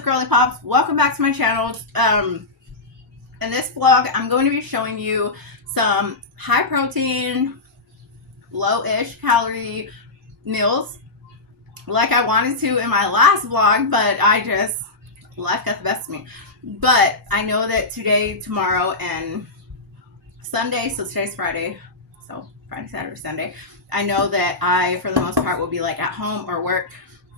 up, girly pops? Welcome back to my channel. In this vlog, I'm going to be showing you some high protein, low-ish calorie meals like I wanted to in my last vlog, but life got the best of me. But I know that today, tomorrow, and Sunday, so today's Friday, so Friday, Saturday, Sunday, I know that I, for the most part, will be like at home or work.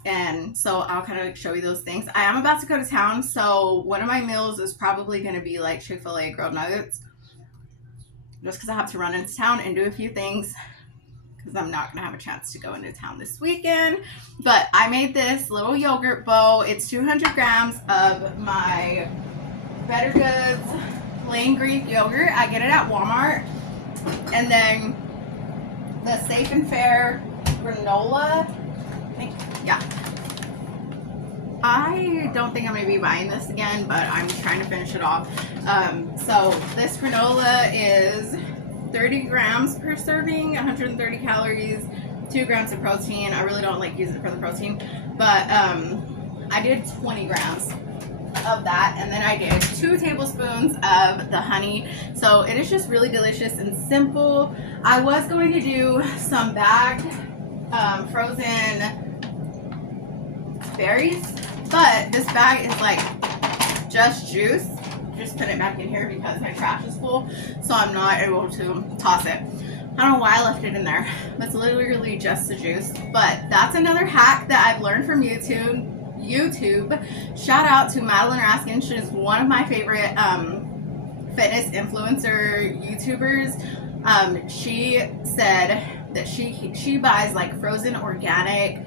And so I'll kind of show you those things. I am about to go to town, so one of my meals is probably going to be like Chick-fil-A grilled nuggets, just because I have to run into town and do a few things, because I'm not going to have a chance to go into town this weekend. But I made this little yogurt bowl. It's 200 grams of my Better Goods plain Greek yogurt. I get it at Walmart. And then the Safe and Fair granola. Yeah. I don't think I'm going to be buying this again, but I'm trying to finish it off. So this granola is 30 grams per serving, 130 calories, 2 grams of protein. I really don't like using it for the protein, but I did 20 grams of that, and then I did 2 tablespoons of the honey. So it is just really delicious and simple. I was going to do some bagged frozen berries, but this bag is like just juice. Just put it back in here because my trash is full, so I'm not able to toss it. I don't know why I left it in there, but it's literally just the juice. But that's another hack that I've learned from YouTube. Shout out to Madeline Raskin. She's one of my favorite fitness influencer YouTubers. She said that she buys like frozen organic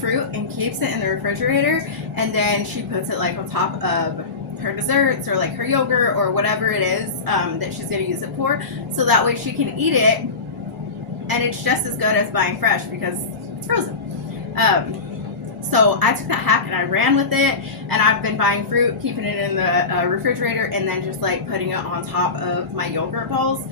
fruit and keeps it in the refrigerator, and then she puts it like on top of her desserts or like her yogurt or whatever it is that she's going to use it for, so that way she can eat it and it's just as good as buying fresh because it's frozen. So I took that hack and I ran with it, and I've been buying fruit, keeping it in the refrigerator, and then just like putting it on top of my yogurt bowls.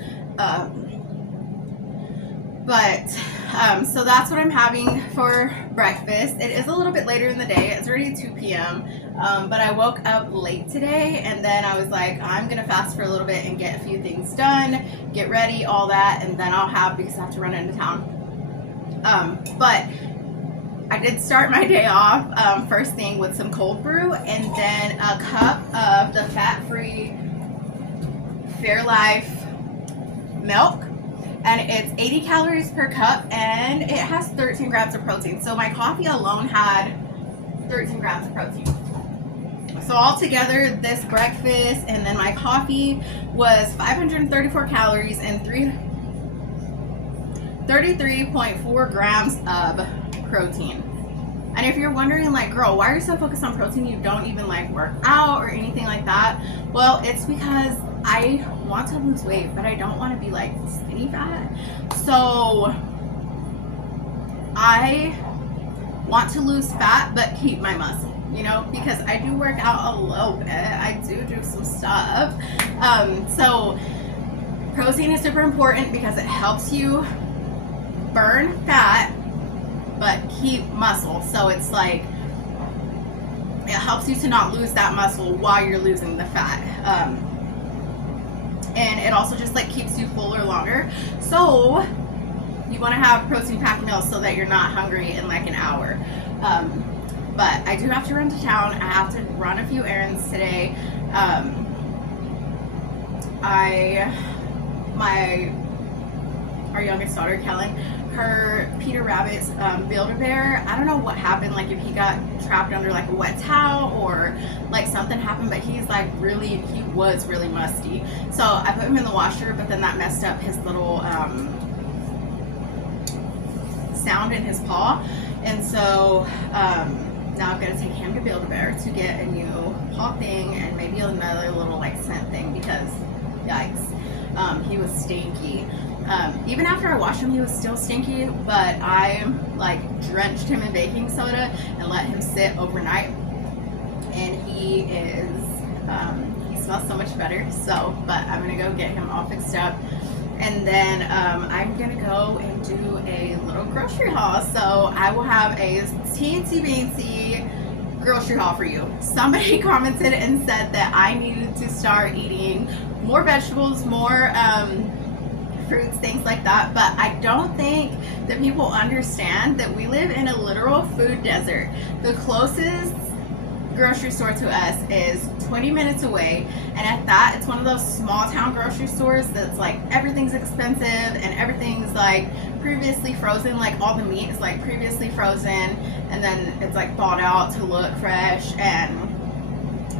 So that's what I'm having for breakfast. It is a little bit later in the day. It's already 2 p.m. But I woke up late today, and then I was like, I'm gonna fast for a little bit and get a few things done, get ready, all that, and then I'll have, because I have to run into town. But I did start my day off first thing with some cold brew, and then a cup of the fat-free Fairlife milk. And it's 80 calories per cup, and it has 13 grams of protein. So my coffee alone had 13 grams of protein. So altogether, this breakfast and then my coffee was 534 calories and 33.4 grams of protein. And if you're wondering, like, girl, why are you so focused on protein? You don't even like work out or anything like that. Well, it's because I want to lose weight, but I don't want to be like skinny fat. So I want to lose fat but keep my muscle, you know, because I do work out a little bit. I do some stuff. So protein is super important because it helps you burn fat but keep muscle. So it's like it helps you to not lose that muscle while you're losing the fat. And it also just like keeps you fuller longer. So you want to have protein packed meals so that you're not hungry in like an hour. But I do have to run to town. I have to run a few errands today. Our youngest daughter, Kellen, her Peter Rabbit's Build-A-Bear, I don't know what happened, like if he got trapped under like a wet towel or like something happened, but he was really musty. So I put him in the washer, but then that messed up his little sound in his paw. And so now I'm gonna take him to Build-A-Bear to get a new paw thing and maybe another little like scent thing, because yikes, he was stinky. Even after I washed him, he was still stinky, but I like drenched him in baking soda and let him sit overnight, and he smells so much better. So, but I'm gonna go get him all fixed up, and then I'm gonna go and do a little grocery haul. So I will have a teensy weensy grocery haul for you. Somebody commented and said that I needed to start eating more vegetables, more fruits, things like that, but I don't think that people understand that we live in a literal food desert. The closest grocery store to us is 20 minutes away, and at that, it's one of those small town grocery stores that's like everything's expensive and everything's like previously frozen, like all the meat is like previously frozen and then it's like thawed out to look fresh, and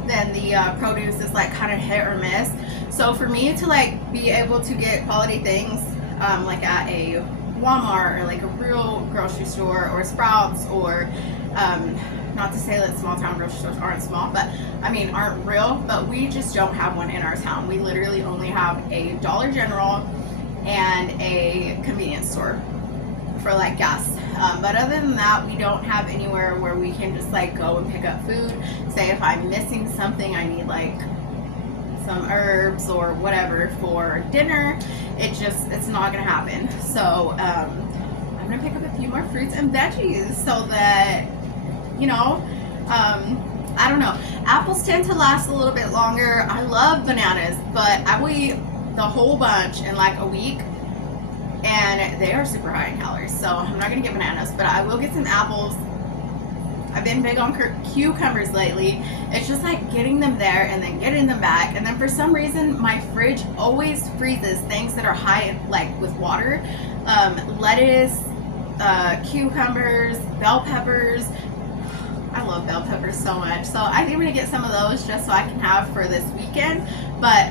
then the produce is like kind of hit or miss. So for me to like be able to get quality things like at a Walmart or like a real grocery store or Sprouts or not to say that small town grocery stores aren't small, but I mean aren't real, but we just don't have one in our town. We literally only have a Dollar General and a convenience store for like gas. But other than that, we don't have anywhere where we can just like go and pick up food. Say if I'm missing something, I need like some herbs or whatever for dinner, it's not gonna happen. So I'm gonna pick up a few more fruits and veggies so that, you know, I don't know, apples tend to last a little bit longer. I love bananas, but I will eat the whole bunch in like a week and they are super high in calories, so I'm not gonna get bananas, but I will get some apples. I've been big on cucumbers lately. It's just like getting them there and then getting them back. And then for some reason, my fridge always freezes things that are high like with water. Lettuce, cucumbers, bell peppers. I love bell peppers so much. So I think I'm gonna get some of those just so I can have for this weekend. But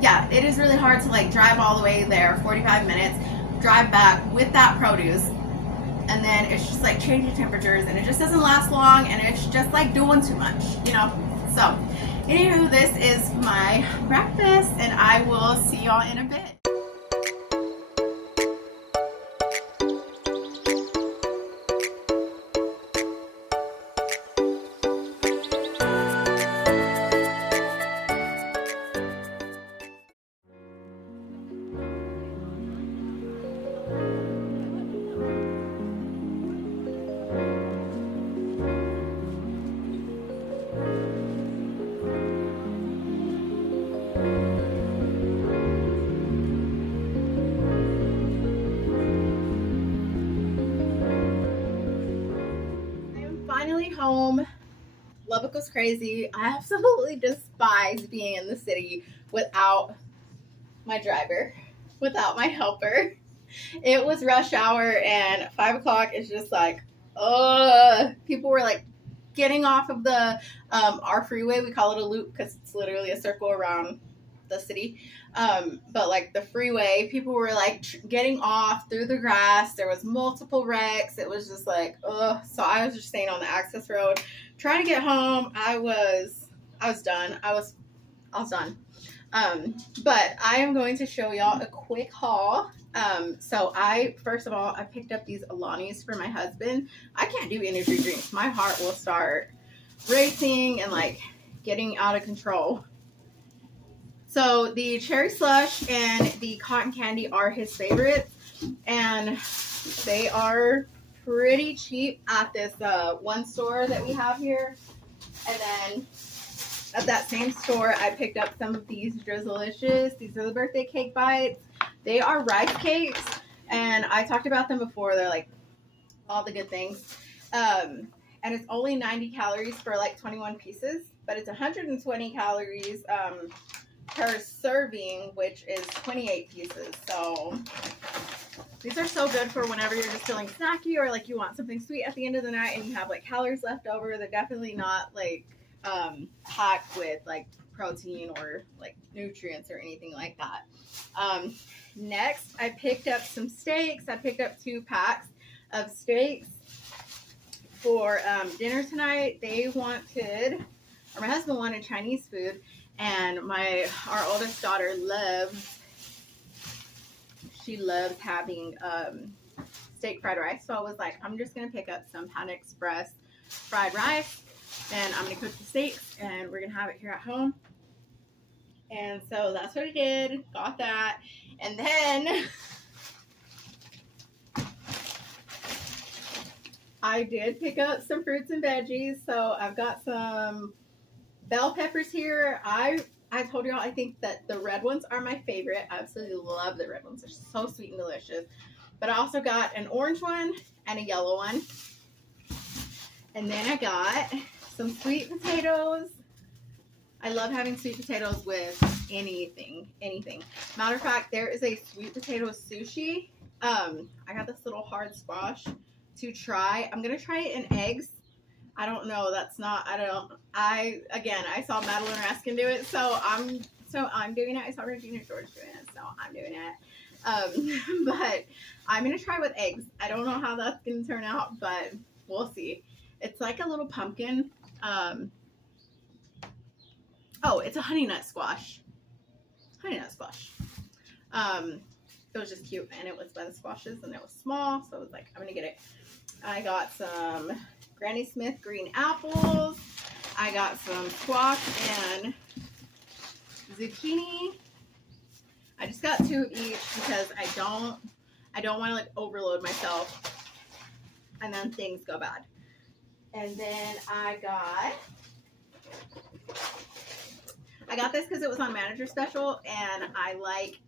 yeah, it is really hard to like drive all the way there, 45 minutes, drive back with that produce. And then it's just like changing temperatures and it just doesn't last long and it's just like doing too much, you know. So anywho, this is my breakfast and I will see y'all in a bit. Finally home. Lubbock was crazy. I absolutely despise being in the city without my driver, without my helper. It was rush hour and 5 o'clock is just like, people were like getting off of the our freeway. We call it a loop because it's literally a circle around the city. But like the freeway, people were like getting off through the grass. There was multiple wrecks. It was just like, so I was just staying on the access road, trying to get home. I was done. I was done. But I am going to show y'all a quick haul. So first of all, I picked up these Alani's for my husband. I can't do energy drinks. My heart will start racing and like getting out of control. So the cherry slush and the cotton candy are his favorites, and they are pretty cheap at this one store that we have here. And then at that same store, I picked up some of these Drizzlicious. These are the birthday cake bites. They are rice cakes, and I talked about them before. They're like all the good things. And it's only 90 calories for like 21 pieces, but it's 120 calories per serving, which is 28 pieces. So these are so good for whenever you're just feeling snacky or like you want something sweet at the end of the night and you have like calories left over. They're definitely not like packed with like protein or like nutrients or anything like that. Next, I picked up some steaks. I picked up 2 packs of steaks for dinner tonight. My husband wanted Chinese food, and our oldest daughter loves having steak fried rice. So I was like, I'm just gonna pick up some Panda Express fried rice, and I'm gonna cook the steaks, and we're gonna have it here at home. And so that's what I did. Got that, and then I did pick up some fruits and veggies. So I've got some bell peppers here. I told y'all I think that the red ones are my favorite. I absolutely love the red ones. They're so sweet and delicious. But I also got an orange one and a yellow one. And then I got some sweet potatoes. I love having sweet potatoes with anything. Matter of fact, there is a sweet potato sushi. I got this little hard squash to try. I'm gonna try it in eggs. I don't know. I saw Madeline Raskin do it, so I'm doing it. I saw Regina George doing it, so I'm doing it. But I'm gonna try with eggs. I don't know how that's gonna turn out, but we'll see. It's like a little pumpkin. Oh, it's a honey nut squash. It was just cute, and it was by the squashes, and it was small, so I was like, I'm gonna get it. I got some Granny Smith green apples. I got some squash and zucchini. I just got 2 of each because I don't want to like overload myself and then things go bad. And then I got this because it was on manager special, and I like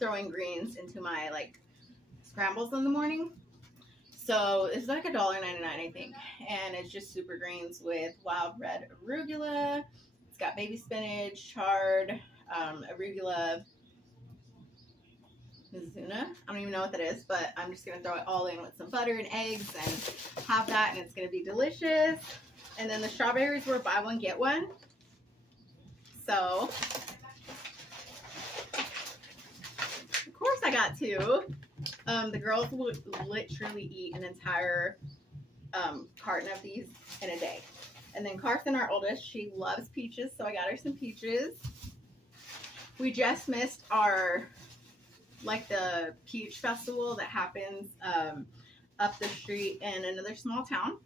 throwing greens into my like scrambles in the morning. So it's like $1.99, I think, and it's just super greens with wild red arugula. It's got baby spinach, chard, arugula, mizuna. I don't even know what that is, but I'm just gonna throw it all in with some butter and eggs and have that, and it's gonna be delicious. And then the strawberries were buy one get one. So of course I got 2. The girls would literally eat an entire carton of these in a day. And then Carson, our oldest, she loves peaches, so I got her some peaches. We just missed the peach festival that happens up the street in another small town.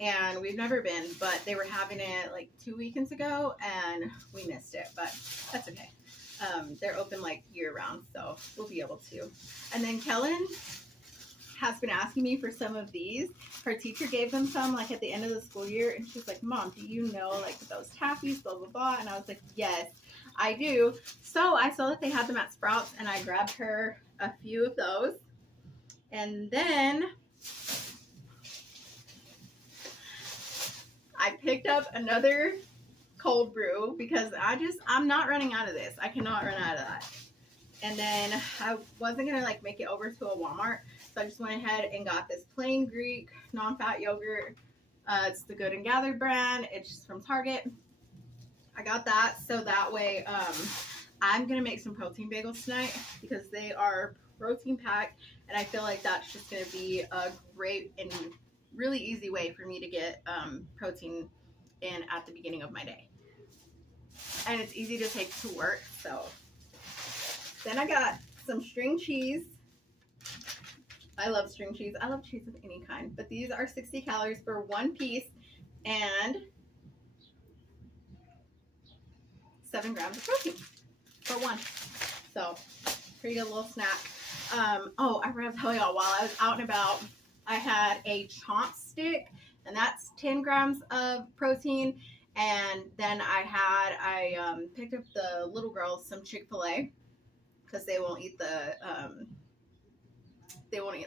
And we've never been, but they were having it like 2 weekends ago, and we missed it, but that's okay. They're open like year round, so we'll be able to. And then Kellen has been asking me for some of these. Her teacher gave them some like at the end of the school year, and she's like, Mom, do you know like those taffies, blah, blah, blah? And I was like, yes, I do. So I saw that they had them at Sprouts, and I grabbed her a few of those. And then I picked up another cold brew because I'm not running out of this. I cannot run out of that. And then I wasn't gonna like make it over to a Walmart, so I just went ahead and got this plain Greek non-fat yogurt. It's the Good and Gather brand. It's just from Target. I got that so that way I'm gonna make some protein bagels tonight because they are protein packed, and I feel like that's just gonna be a great and really easy way for me to get protein in at the beginning of my day. And it's easy to take to work. So then I got some string cheese. I love string cheese. I love cheese of any kind, but these are 60 calories for 1 piece and 7 grams of protein for 1. So pretty good little snack. Oh, I forgot to tell y'all, while I was out and about, I had a chomp stick, and that's 10 grams of protein. And then I picked up the little girls some Chick-fil-A because they won't eat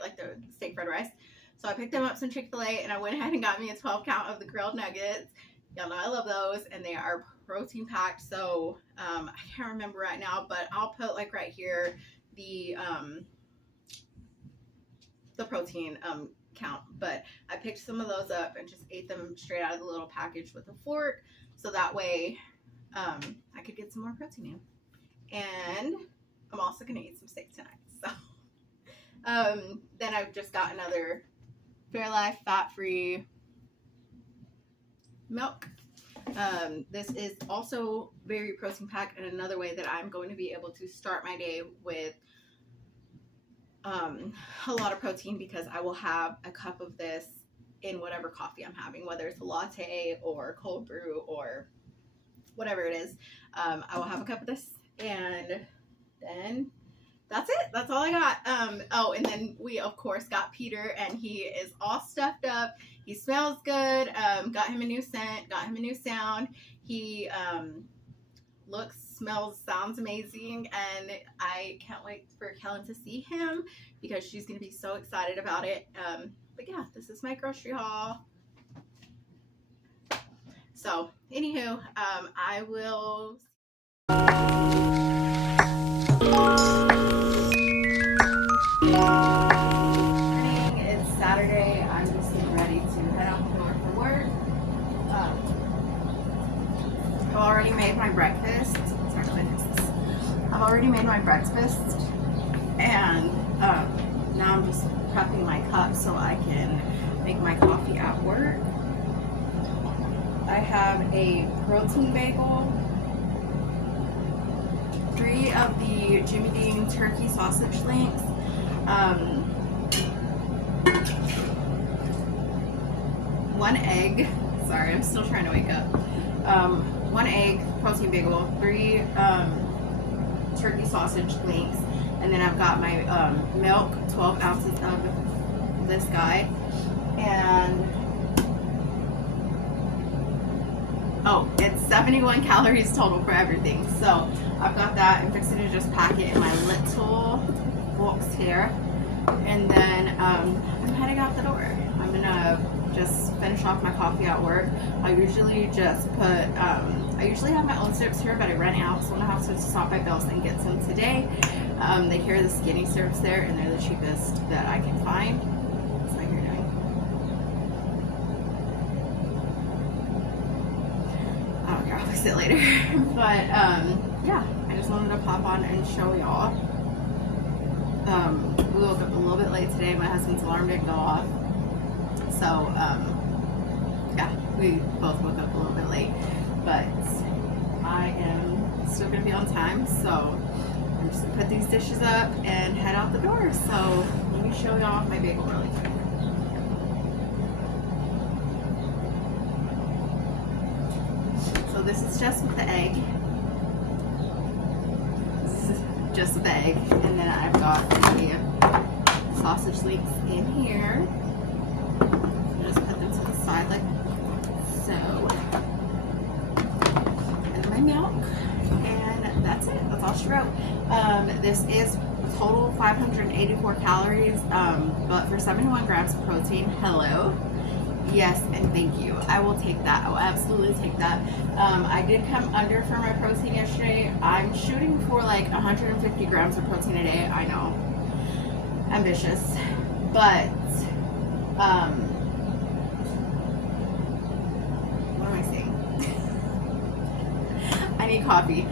like the steak fried rice. So I picked them up some Chick-fil-A, and I went ahead and got me a 12 count of the grilled nuggets. Y'all know I love those, and they are protein packed. So I can't remember right now, but I'll put like right here the protein count. But I picked some of those up and just ate them straight out of the little package with a fork, so that way I could get some more protein in. And I'm also gonna eat some steak tonight. So then I've just got another Fairlife fat-free milk. This is also very protein packed, and another way that I'm going to be able to start my day with a lot of protein, because I will have a cup of this in whatever coffee I'm having, whether it's a latte or cold brew or whatever it is. I will have a cup of this, and then that's it. That's all I got. Oh, and then we of course got Peter, and he is all stuffed up. He smells good. Got him a new scent, got him a new sound. He looks, smells, sounds amazing, and I can't wait for Kellen to see him because she's gonna be so excited about it. But yeah, this is my grocery haul. So anywho, I will. It's Saturday. I'm just getting ready to head out the door for work. I've already made my breakfast. Sorry, let me fix this. I've already made my breakfast, and now I'm just prepping my cup so I can make my coffee at work. I have a protein bagel, 3 of the Jimmy Dean turkey sausage links, 1 egg. Sorry, I'm still trying to wake up. 1 egg, protein bagel, 3 turkey sausage links, and then I've got my milk, 12 ounces of this guy, and oh, it's 71 calories total for everything. So I've got that. I'm fixing to just pack it in my little box here, and then I'm heading out the door. I'm gonna just finish off my coffee at work. I usually just put I usually have my own syrups here, but I ran out, so I'm gonna have to stop by Bill's and get some today. They carry the skinny syrups there, and they're the cheapest that I can find. What's my hair doing? I don't care, I'll fix it later. But yeah, I just wanted to pop on and show y'all. We woke up a little bit late today. My husband's alarm didn't go off, so yeah, we both woke up a little bit late, but I am still gonna be on time, so I'm just gonna put these dishes up and head out the door. So let me show y'all my bagel really quick. So this is just with the egg. This is just with the egg, and then I've got the sausage links in here. Just put them to the side like so, and my milk, and that's it. That's all she wrote. This is total 584 calories, but for 71 grams of protein. Hello, yes, and thank you. I will take that. I will absolutely take that. I did come under for my protein yesterday. I'm shooting for like 150 grams of protein a day. I know, ambitious, but what am I saying? I need coffee.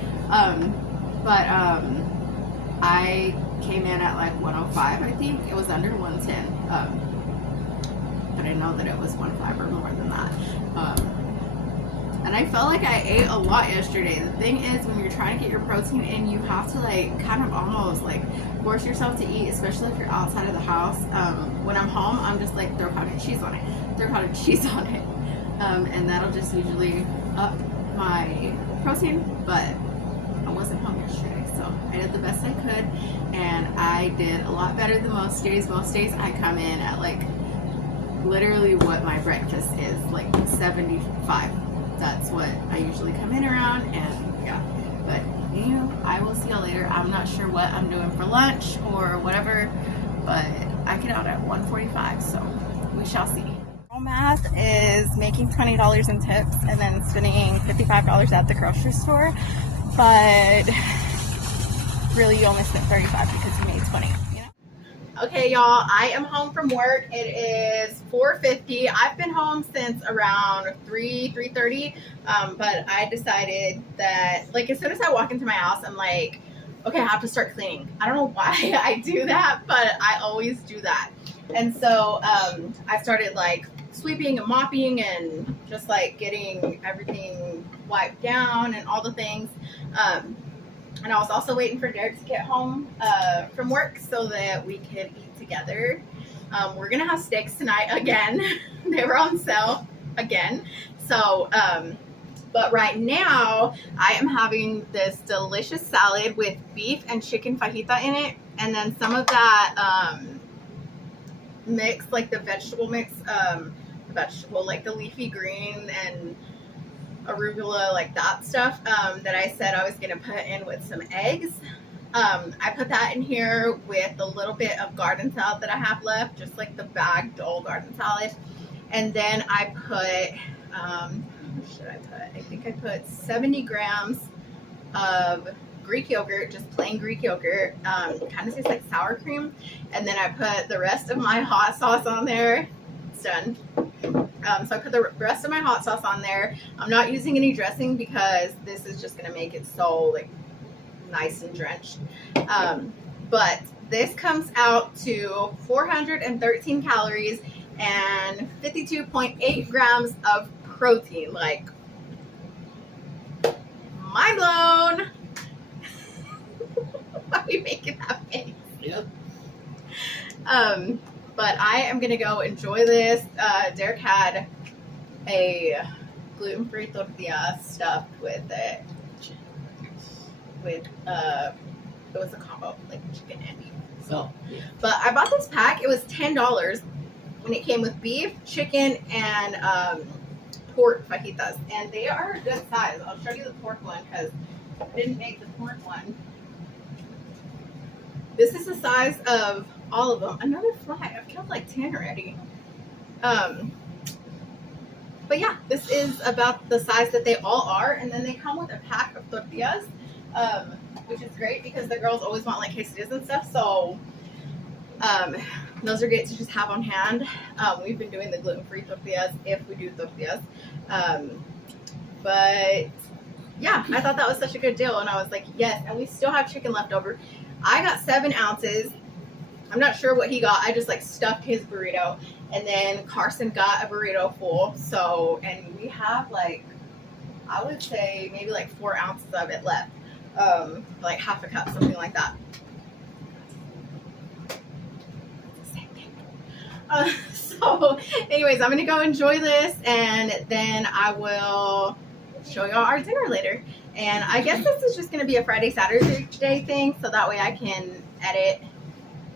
I came in at like 105, I think. It was under 110. But I know that it was 105 or more than that. And I felt like I ate a lot yesterday. The thing is, when you're trying to get your protein in, you have to like kind of almost like force yourself to eat, especially if you're outside of the house. When I'm home, I'm just like, throw powdered cheese on it, throw powdered cheese on it. And that'll just usually up my protein, but I wasn't home yesterday, so I did the best I could, and I did a lot better than most days. Most days I come in at like literally what my breakfast is, like 75. That's what I usually come in around, and yeah. But you know, I will see y'all later. I'm not sure what I'm doing for lunch or whatever, but I get out at 1:45, so we shall see. Math is making $20 in tips and then spending $55 at the grocery store, but really you only spent $35 because you made $20, you know? Okay, y'all, I am home from work. It is 4:50. I've been home since around 3:30, but I decided that, like, as soon as I walk into my house, I'm like, okay, I have to start cleaning. I don't know why I do that, but I always do that. And so I started like sweeping and mopping and just like getting everything wiped down and all the things. And I was also waiting for Derek to get home from work so that we could eat together. We're gonna have steaks tonight again. They were on sale again. So But right now, I am having this delicious salad with beef and chicken fajita in it, and then some of that mix, like the vegetable mix, like the leafy green and arugula, like that stuff that I said I was going to put in with some eggs. I put that in here with a little bit of garden salad that I have left, just like the bagged old garden salad. And then I put, what should I put? I think I put 70 grams of Greek yogurt, just plain Greek yogurt. Kind of tastes like sour cream. And then I put the rest of my hot sauce on there. It's done. So I put the rest of my hot sauce on there. I'm not using any dressing because this is just going to make it so like nice and drenched. But this comes out to 413 calories and 52.8 grams of protein. Like, mind blown. Why are you making that face? Yep. But I am gonna go enjoy this. Derek had a gluten-free tortilla stuffed with it. With it was a combo, like chicken and beef. So, yeah. But I bought this pack. It was $10, and it came with beef, chicken, and pork fajitas, and they are a good size. I'll show you the pork one because I didn't make the pork one. This is the size of all of them. Another fly. I've killed like 10 already. But yeah, this is about the size that they all are, and then they come with a pack of tortillas, which is great because the girls always want like quesadillas and stuff. So those are great to just have on hand. We've been doing the gluten-free tortillas if we do tortillas. But yeah, I thought that was such a good deal, and I was like, yes. And we still have chicken left over. I got 7 ounces. I'm not sure what he got. I just like stuffed his burrito, and then Carson got a burrito full. So, and we have like, I would say maybe like 4 ounces of it left, like half a cup, something like that. So anyways, I'm gonna go enjoy this, and then I will show y'all our dinner later. And I guess this is just gonna be a Friday Saturday thing, so that way I can edit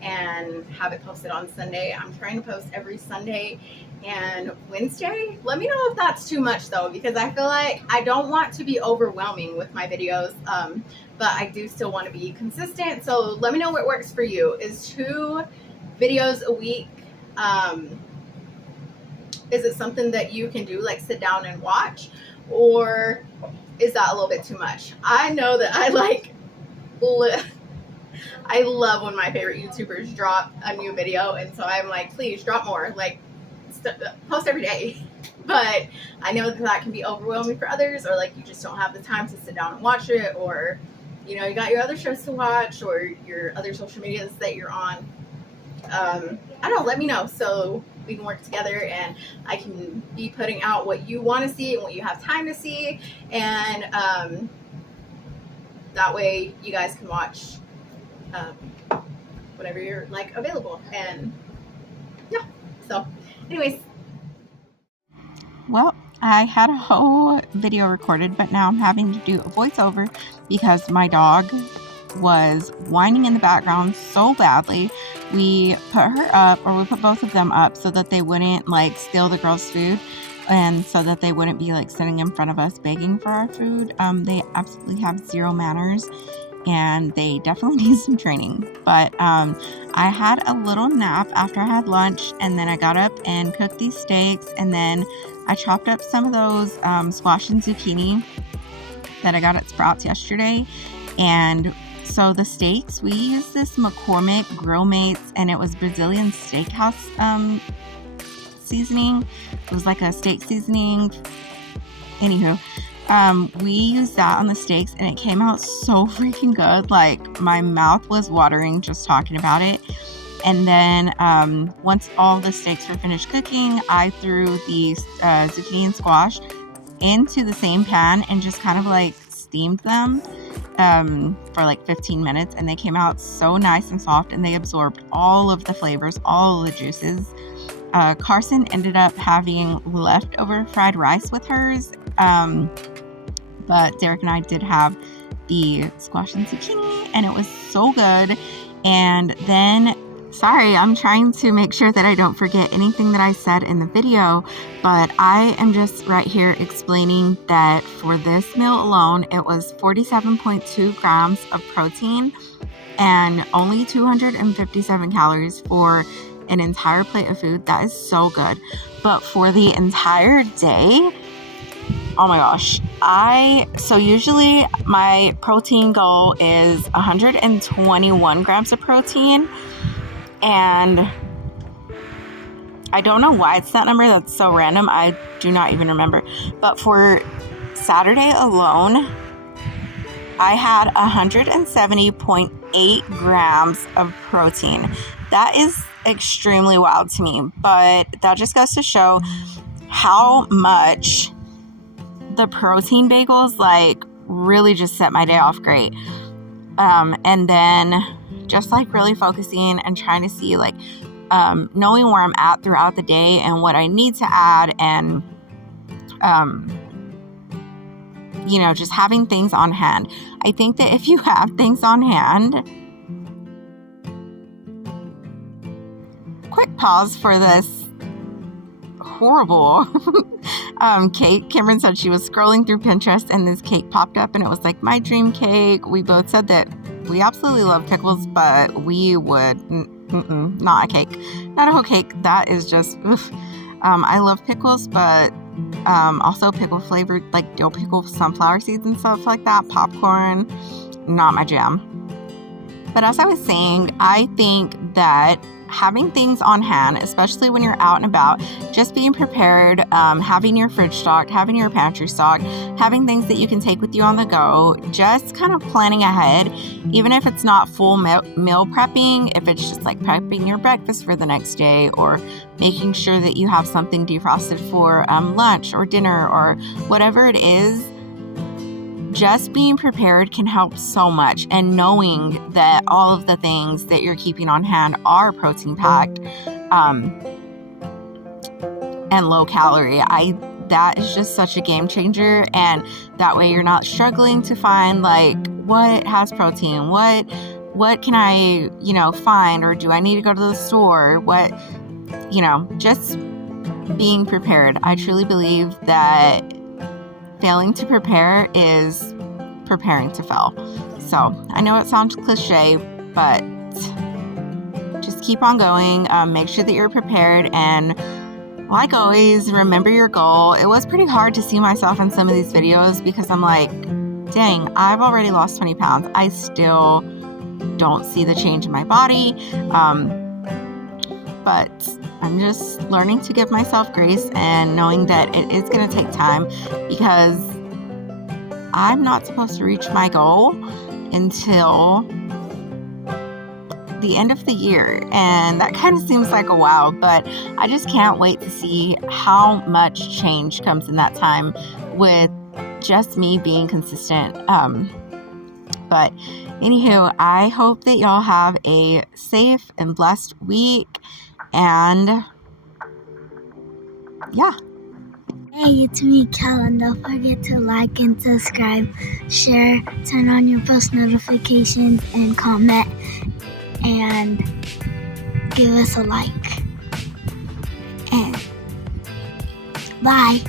and have it posted on Sunday. I'm trying to post every Sunday and Wednesday. Let me know if that's too much though, because I feel like I don't want to be overwhelming with my videos, but I do still want to be consistent. So let me know what works for you. Is 2 videos a week, is it something that you can do, like sit down and watch, or is that a little bit too much? I know that I love when my favorite YouTubers drop a new video, and so I'm like, please drop more, like post every day. But I know that can be overwhelming for others, or like you just don't have the time to sit down and watch it, or you know, you got your other shows to watch or your other social medias that you're on. I don't know, let me know so we can work together, and I can be putting out what you want to see and what you have time to see, and that way you guys can watch whenever you're like available. And yeah, so anyways, well, I had a whole video recorded, but now I'm having to do a voiceover because my dog was whining in the background so badly. We put her up, or we put both of them up, so that they wouldn't like steal the girls' food, and so that they wouldn't be like sitting in front of us begging for our food. They absolutely have 0 manners, and they definitely need some training. But I had a little nap after I had lunch, and then I got up and cooked these steaks, and then I chopped up some of those squash and zucchini that I got at Sprouts yesterday. And so the steaks, we used this McCormick Grill Mates, and it was Brazilian steakhouse seasoning. It was like a steak seasoning. Anywho, we used that on the steaks, and it came out so freaking good. Like, my mouth was watering just talking about it. And then once all the steaks were finished cooking, I threw the zucchini and squash into the same pan and just kind of like steamed them for like 15 minutes, and they came out so nice and soft, and they absorbed all of the flavors, all of the juices. Carson ended up having leftover fried rice with hers, But Derek and I did have the squash and zucchini, and it was so good. And then, sorry, I'm trying to make sure that I don't forget anything that I said in the video, but I am just right here explaining that for this meal alone, it was 47.2 grams of protein and only 257 calories for an entire plate of food. That is so good. But for the entire day, oh my gosh, so usually my protein goal is 121 grams of protein, and I don't know why it's that number. That's so random. I do not even remember. But for Saturday alone, I had 170.8 grams of protein. That is extremely wild to me, but that just goes to show how much the protein bagels like really just set my day off great. And then just like really focusing and trying to see like knowing where I'm at throughout the day and what I need to add, and just having things on hand. I think that if you have things on hand, quick pause for this horrible cake. Cameron said she was scrolling through Pinterest and this cake popped up and it was like my dream cake. We both said that we absolutely love pickles, but we would not a cake, not a whole cake. That is just I love pickles, but also pickle flavored, like dill pickle, sunflower seeds and stuff like that. Popcorn, not my jam. But as I was saying, I think that having things on hand, especially when you're out and about, just being prepared, having your fridge stocked, having your pantry stocked, having things that you can take with you on the go, just kind of planning ahead, even if it's not full meal prepping, if it's just like prepping your breakfast for the next day, or making sure that you have something defrosted for lunch or dinner or whatever it is. Just being prepared can help so much, and knowing that all of the things that you're keeping on hand are protein packed and low calorie, that is just such a game changer. And that way you're not struggling to find like what has protein, what can I find, or do I need to go to the store, just being prepared. I truly believe that failing to prepare is preparing to fail. So I know it sounds cliche, but just keep on going. Make sure that you're prepared, and like always, remember your goal. It was pretty hard to see myself in some of these videos because I'm like, dang, I've already lost 20 pounds. I still don't see the change in my body. But I'm just learning to give myself grace and knowing that it is going to take time, because I'm not supposed to reach my goal until the end of the year. And that kind of seems like a while, but I just can't wait to see how much change comes in that time with just me being consistent. But anywho, I hope that y'all have a safe and blessed week. And yeah. Hey, it's me, Kellen. Don't forget to like and subscribe, share, turn on your post notifications, and comment, and give us a like. And bye.